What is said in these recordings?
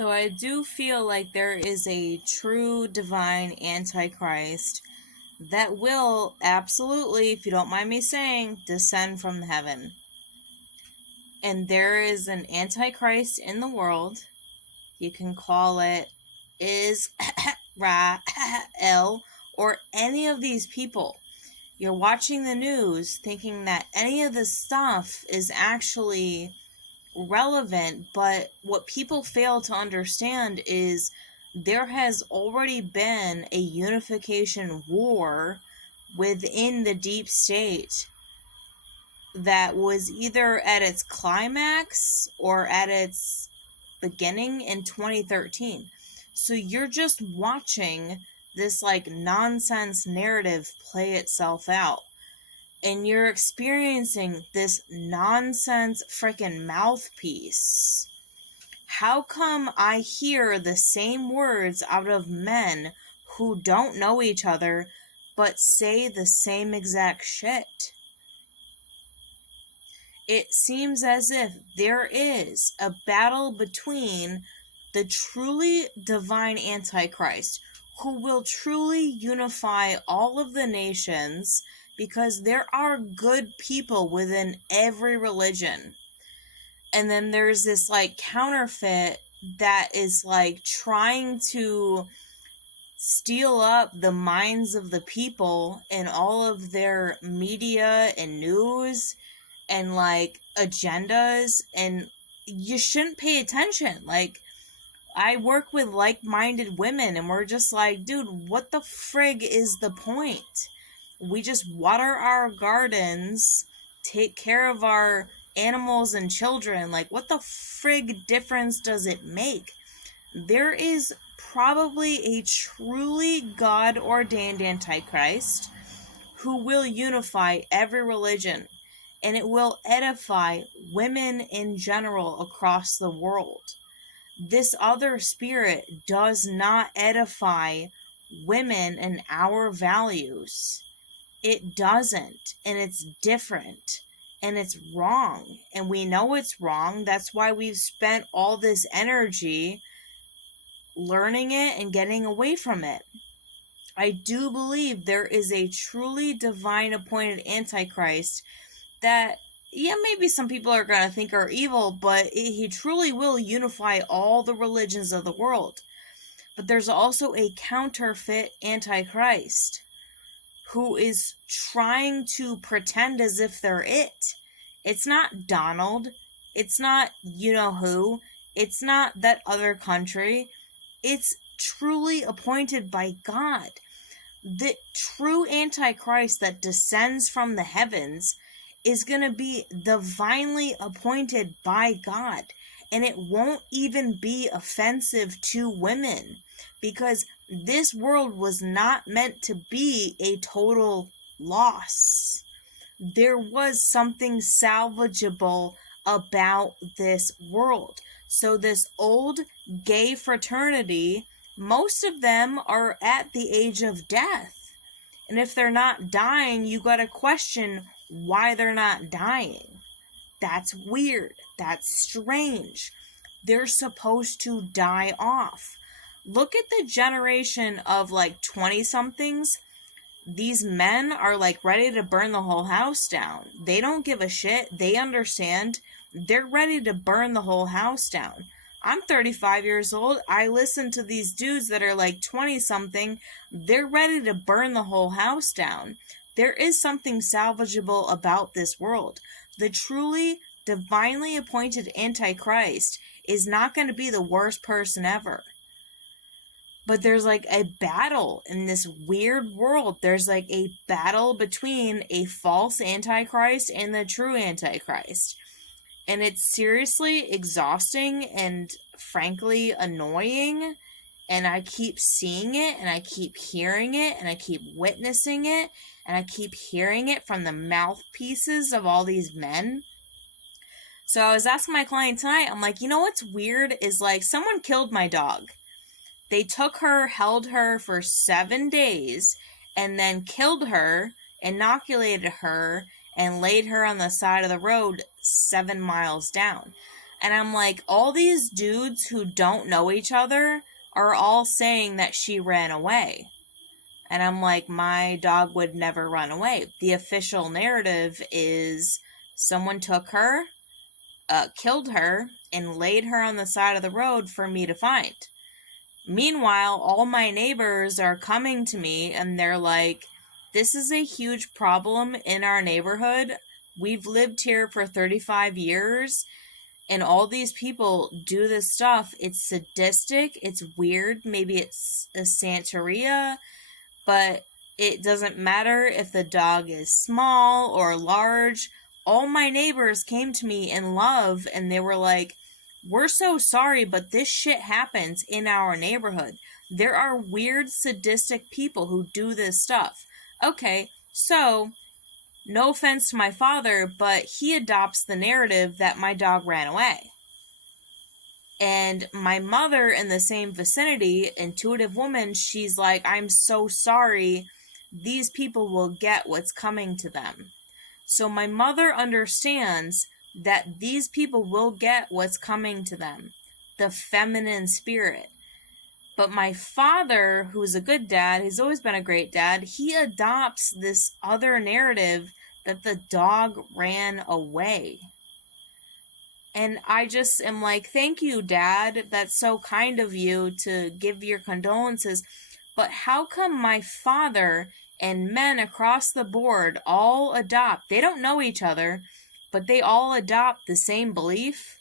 So I do feel like there is a true divine antichrist that will absolutely, if you don't mind me saying, descend from heaven. And there is an antichrist in the world. You can call it Israel or any of these people. You're watching the news thinking that any of this stuff is actually relevant, but what people fail to understand is there has already been a unification war within the deep state that was either at its climax or at its beginning in 2013. So you're just watching this nonsense narrative play itself out. And you're experiencing this nonsense frickin' mouthpiece. How come I hear the same words out of men who don't know each other but say the same exact shit? It seems as if there is a battle between the truly divine Antichrist, who will truly unify all of the nations, because there are good people within every religion. And then there's this counterfeit that is trying to steal up the minds of the people in all of their media and news and agendas, and you shouldn't pay attention. I work with like-minded women, and we're just dude, what the frig is the point? We just water our gardens, take care of our animals and children. What the frig difference does it make? There is probably a truly God-ordained Antichrist who will unify every religion, and it will edify women in general across the world. This other spirit does not edify women and our values. It doesn't, and it's different, and it's wrong, and we know it's wrong. That's why we've spent all this energy learning it and getting away from it. I do believe there is a truly divine appointed Antichrist that, maybe some people are going to think are evil, but he truly will unify all the religions of the world. But there's also a counterfeit Antichrist who is trying to pretend as if they're it. It's not Donald. It's not you-know-who. It's not that other country. It's truly appointed by God. The true Antichrist that descends from the heavens is going to be divinely appointed by God. And it won't even be offensive to women, because this world was not meant to be a total loss. There was something salvageable about this world. So this old gay fraternity, most of them are at the age of death. And if they're not dying, you gotta question why they're not dying. That's weird. That's strange. They're supposed to die off. Look at the generation of 20-somethings. These men are ready to burn the whole house down. They don't give a shit. They understand. They're ready to burn the whole house down. I'm 35 years old. I listen to these dudes that are 20-something. They're ready to burn the whole house down. There is something salvageable about this world. The truly divinely appointed Antichrist is not going to be the worst person ever. But there's a battle in this weird world. There's a battle between a false Antichrist and the true Antichrist. And it's seriously exhausting and frankly annoying. And I keep seeing it, and I keep hearing it, and I keep witnessing it, and I keep hearing it from the mouthpieces of all these men. So I was asking my client tonight, I'm you know what's weird is someone killed my dog. They took her, held her for 7 days, and then killed her, inoculated her, and laid her on the side of the road 7 miles down. And I'm like, all these dudes who don't know each other are all saying that she ran away. And I'm like, my dog would never run away. The official narrative is someone took her, killed her, and laid her on the side of the road for me to find. Meanwhile, all my neighbors are coming to me and they're like, this is a huge problem in our neighborhood. We've lived here for 35 years and all these people do this stuff. It's sadistic, it's weird, maybe it's a Santeria, but it doesn't matter if the dog is small or large. All my neighbors came to me in love and they were like, we're so sorry, but this shit happens in our neighborhood. There are weird, sadistic people who do this stuff. Okay, so no offense to my father, but he adopts the narrative that my dog ran away. And my mother in the same vicinity, intuitive woman, she's like, I'm so sorry. These people will get what's coming to them. So my mother understands that these people will get what's coming to them. The feminine spirit. But my father, who's a good dad, he's always been a great dad, he adopts this other narrative that the dog ran away. And I just am like, thank you, Dad. That's so kind of you to give your condolences. But how come my father and men across the board all adopt? They don't know each other, but they all adopt the same belief.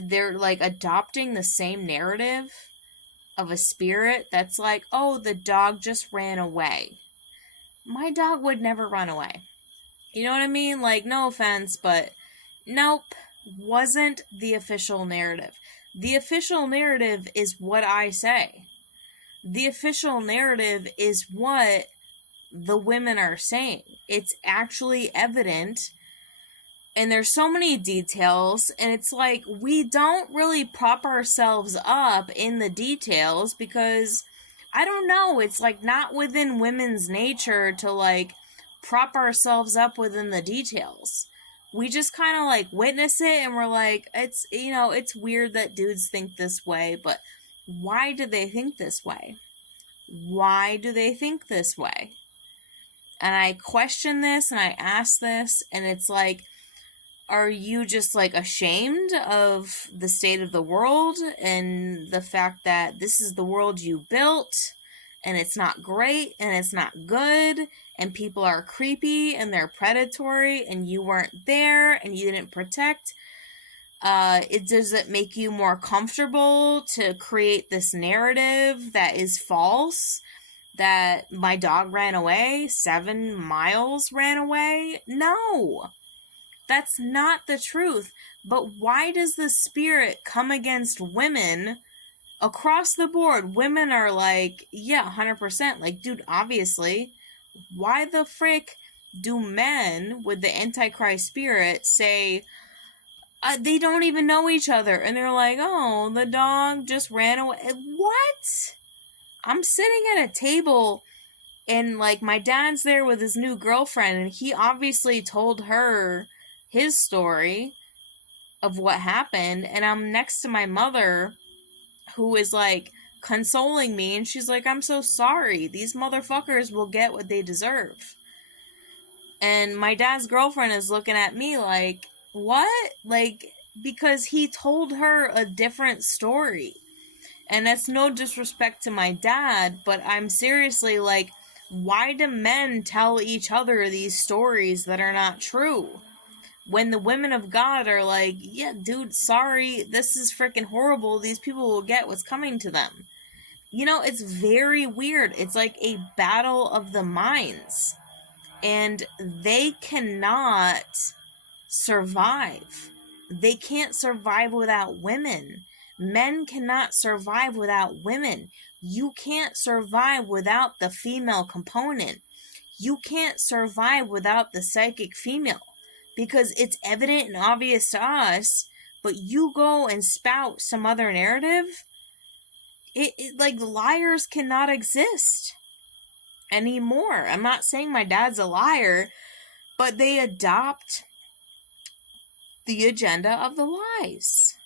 They're like adopting the same narrative of a spirit that's like, oh, the dog just ran away. My dog would never run away. You know what I mean? Like, no offense, but nope. Wasn't the official narrative. The official narrative is what I say. The official narrative is what the women are saying. It's actually evident. And there's so many details. And it's like, we don't really prop ourselves up in the details because, I don't know, it's like not within women's nature to like prop ourselves up within the details. We just kind of like witness it and we're like, it's, you know, it's weird that dudes think this way, but why do they think this way? Why do they think this way? And I question this and I ask this, and it's like, are you just like ashamed of the state of the world and the fact that this is the world you built and it's not great and it's not good and people are creepy and they're predatory and you weren't there and you didn't protect? Does it make you more comfortable to create this narrative that is false? That my dog ran away, 7 miles ran away? No, that's not the truth. But why does the spirit come against women across the board? Women are like, yeah, 100%. Like, dude, obviously. Why the frick do men with the antichrist spirit say they don't even know each other? And they're like, oh, the dog just ran away. What? I'm sitting at a table and like my dad's there with his new girlfriend and he obviously told her his story of what happened, and I'm next to my mother who is like consoling me, and she's like, I'm so sorry, these motherfuckers will get what they deserve. And my dad's girlfriend is looking at me like, what? Like, because he told her a different story. And that's no disrespect to my dad, but I'm seriously like, why do men tell each other these stories that are not true? When the women of God are like, yeah, dude, sorry, this is freaking horrible. These people will get what's coming to them. You know, it's very weird. It's like a battle of the minds. And they cannot survive. They can't survive without women. Men cannot survive without women. You can't survive without the female component. You can't survive without the psychic female. Because it's evident and obvious to us, but you go and spout some other narrative, it like liars cannot exist anymore. I'm not saying my dad's a liar, but they adopt the agenda of the lies.